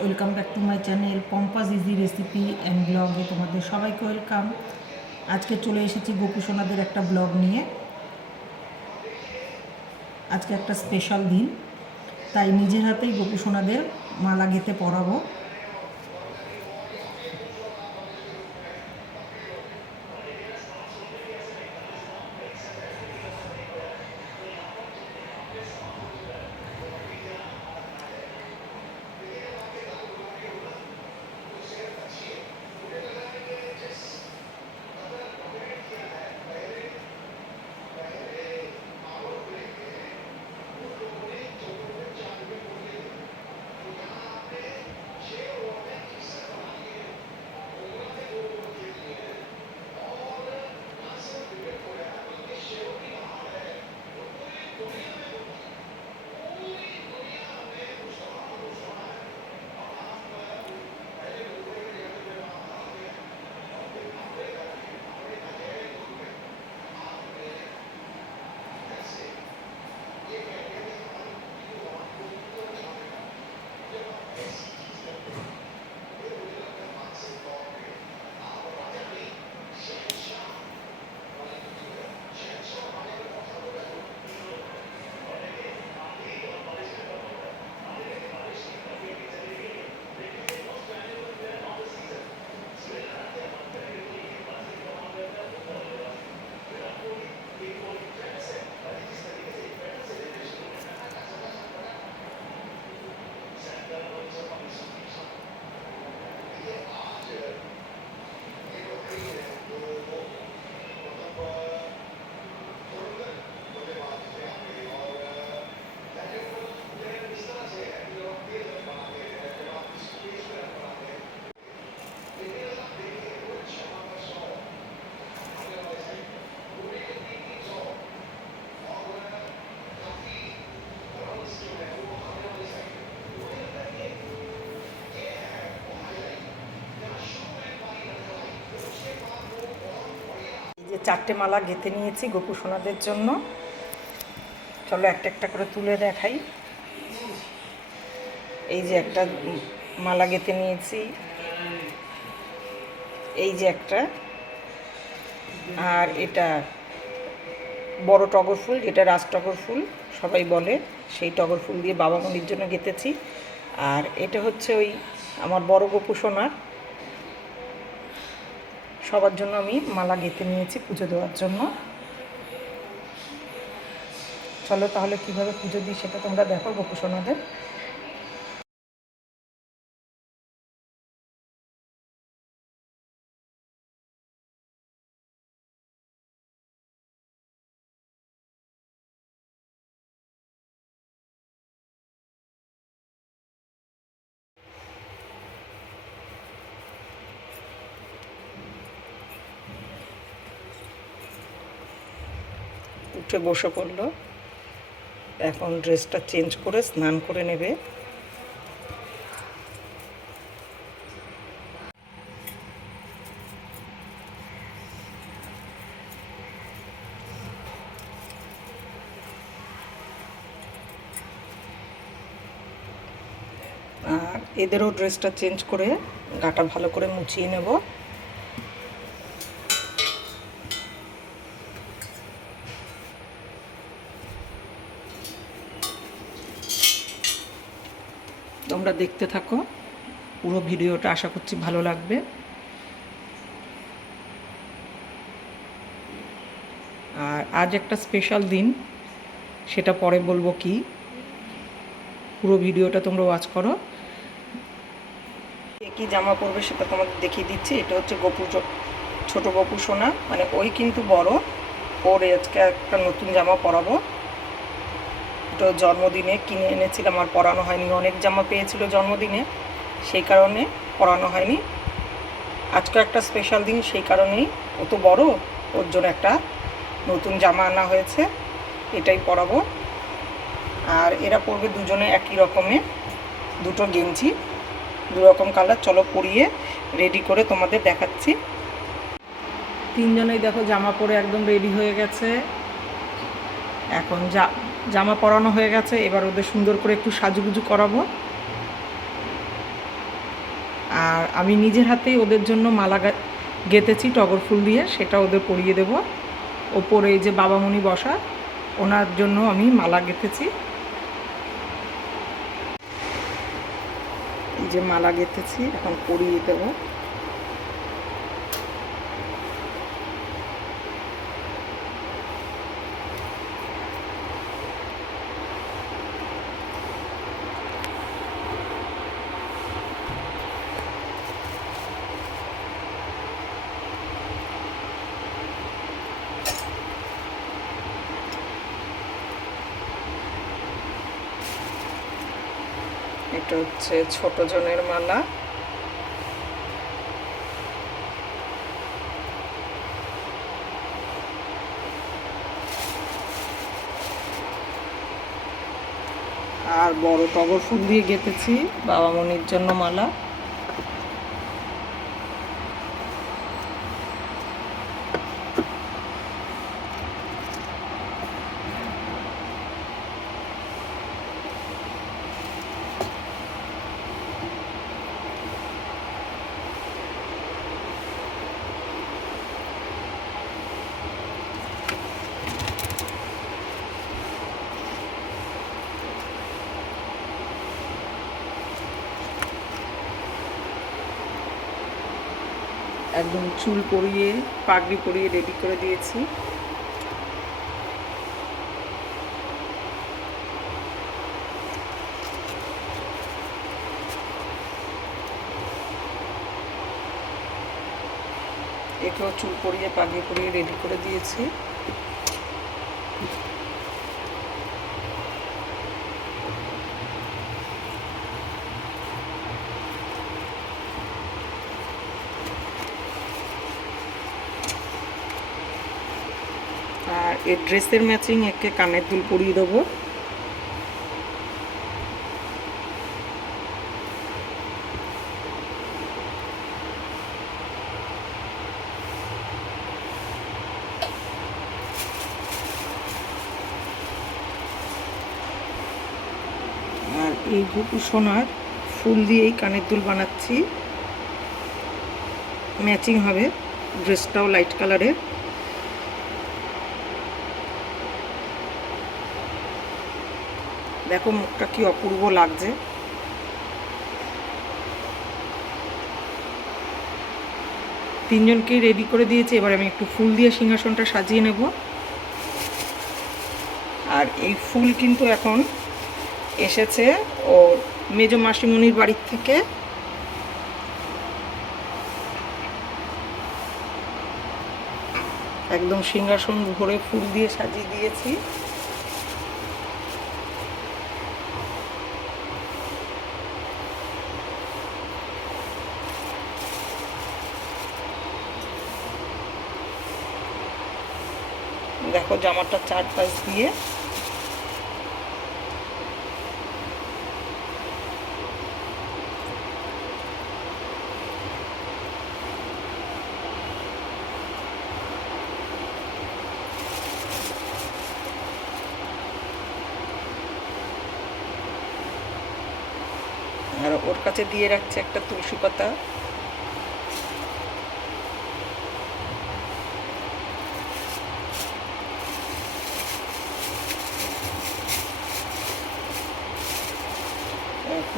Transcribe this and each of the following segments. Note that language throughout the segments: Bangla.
Welcome back to my channel Pompa's easy recipe and ব্লগে তোমাদের সবাইকে ওয়েলকাম আজকে চলে এসেছি গোপুসোনাদের একটা ব্লগ নিয়ে। আজকে একটা স্পেশাল দিন, তাই নিজের হাতেই গোপুসোনাদের মালা গেঁথে পরাবো। চারটে মালা গেঁথে নিয়েছি গোপু সোনাদের জন্য। চলো একটা একটা করে তুলে দেখাই। এই যে একটা মালা গেঁথে নিয়েছি। এই যে একটা। আর এটা বড় টগর ফুল, যেটা রাজ টগর ফুল, সবাই বলে, সেই টগর ফুল দিয়ে বাবা মনির জন্য গেঁথেছি। আর এটা হচ্ছে ওই আমার বড় গোপু সোনার। সবার জন্য আমি মালা গেঁথে নিয়েছি পুজো দেওয়ার জন্য। চলো তাহলে কীভাবে পুজো দিই সেটা তোমরা দেখো গোপুসোনাদের উঠে বসে পড়ল। এখন ড্রেসটা চেঞ্জ করে স্নান করে নেবে। আর এদেরও ড্রেসটা চেঞ্জ করে গাটা ভালো করে মুছিয়ে নেব তোমরা দেখতে থাকো। পুরো ভিডিওটা আশা করছি ভালো লাগবে। আর আজ একটা স্পেশাল দিন, সেটা পরে বলব কি। পুরো ভিডিওটা তোমরা ওয়াচ করো। কে জামা পরবে সেটা তোমাদের দেখিয়ে দিচ্ছি। এটা হচ্ছে গপু ছোট গপু সোনা। মানে ওই কিন্তু বড়। ওর আজকে একটা নতুন জামা পরাবো। ওর জন্মদিনে কিনে এনেছিলাম আর পরানো হয়নি। অনেক জামা পেয়েছিল জন্মদিনে, সেই কারণে পরানো হয়নি। আজকে একটা স্পেশাল দিন, সেই কারণেই ও তো বড়, ওর জন্য একটা নতুন জামা আনা হয়েছে, এটাই পরাবো। আর এরা পরবে দুজনে একই রকমের, দুটো গেঞ্জি, দু রকম কালার। চলো পরিয়ে রেডি করে তোমাদের দেখাচ্ছি। তিনজনেই দেখো জামা পরে একদম রেডি হয়ে গেছে। এখন যা জামা পরানো হয়ে গেছে, এবার ওদের সুন্দর করে একটু সাজুগুজু করাবো। আর আমি নিজের হাতেই ওদের জন্য মালা গেঁথেছি টগর ফুল দিয়ে, সেটা ওদের পরিয়ে দেব। ওপরে এই যে বাবামণি বসা, ওনার জন্য আমি মালা গেঁথেছি। এই যে মালা গেঁথেছি, এখন পরিয়ে দেব। হচ্ছে ছোট জনের মালা। আর বড় টগর ফুল দিয়ে গেঁথেছি বাবা মনির জন্য মালা। একদম চুল পরিয়ে, পাগড়ি পরিয়ে রেডি করে দিয়েছি। একেও চুল পরিয়ে, পাগড়ি পরিয়ে রেডি করে দিয়েছি। আর এর ড্রেসের ম্যাচিং একে কানের দুল পরিয়ে দেবো। আর এই গুপু সোনার ফুল দিয়েই কানের দুল বানাচ্ছি। ম্যাচিং হবে ড্রেসটাও লাইট কালারের দেখো মুখটা কি অপূর্ব লাগছে। তিনজনকেই রেডি করে দিয়েছি, এবার আমি একটু ফুল দিয়ে সিংহাসনটা সাজিয়ে নেব। আর এই ফুল কিন্তু এখন এসেছে ও মেজ মাসিমণির বাড়ির থেকে। একদম সিংহাসন ভরে ফুল দিয়ে সাজিয়ে দিয়েছি দেখো জামাটা চারপাশ দিয়ে। আর ওর কাছে দিয়ে রাখছে একটা তুলসী পাতা।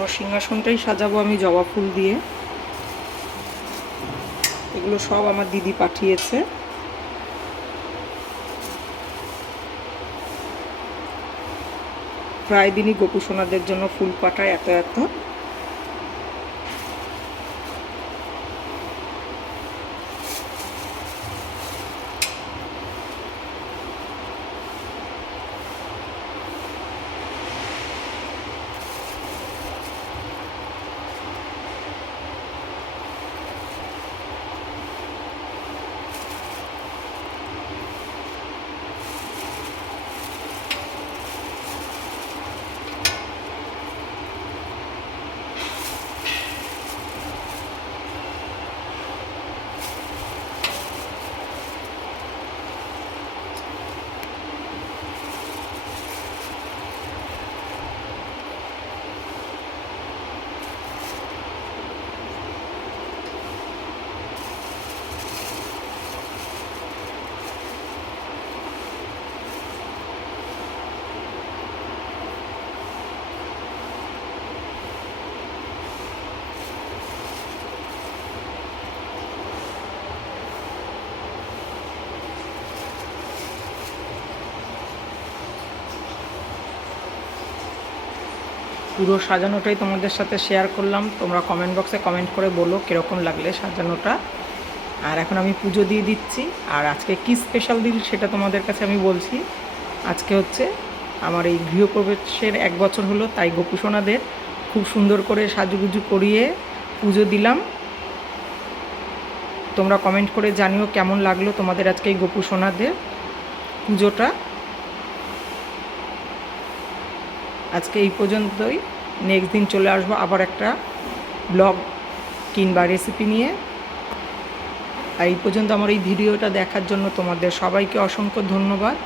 পুরো সিংহাসনটাই সাজাবো আমি জবা ফুল দিয়ে। এগুলো সব আমার দিদি পাঠিয়েছে। প্রায় দিনই গোপু জন্য ফুল পাঠায় এত এত। পুরো সাজানোটাই তোমাদের সাথে শেয়ার করলাম। তোমরা কমেন্ট বক্সে কমেন্ট করে বলো কীরকম লাগলে সাজানোটা। আর এখন আমি পুজো দিয়ে দিচ্ছি। আর আজকে কি স্পেশাল দিন সেটা তোমাদের কাছে আমি বলছি। আজকে হচ্ছে আমার এই গৃহপ্রবেশের এক বছর হলো, তাই গোপুসোনাদের খুব সুন্দর করে সাজুগুজু করিয়ে পুজো দিলাম। তোমরা কমেন্ট করে জানিও কেমন লাগল তোমাদের আজকে এই গোপুসোনাদের পুজোটা। আজকে এই পর্যন্তই। নেক্সট দিন চলে আসব আবার একটা ব্লগ কিংবা রেসিপি নিয়ে। আর এই পর্যন্ত আমার এই ভিডিওটা দেখার জন্য তোমাদের সবাইকে অসংখ্য ধন্যবাদ।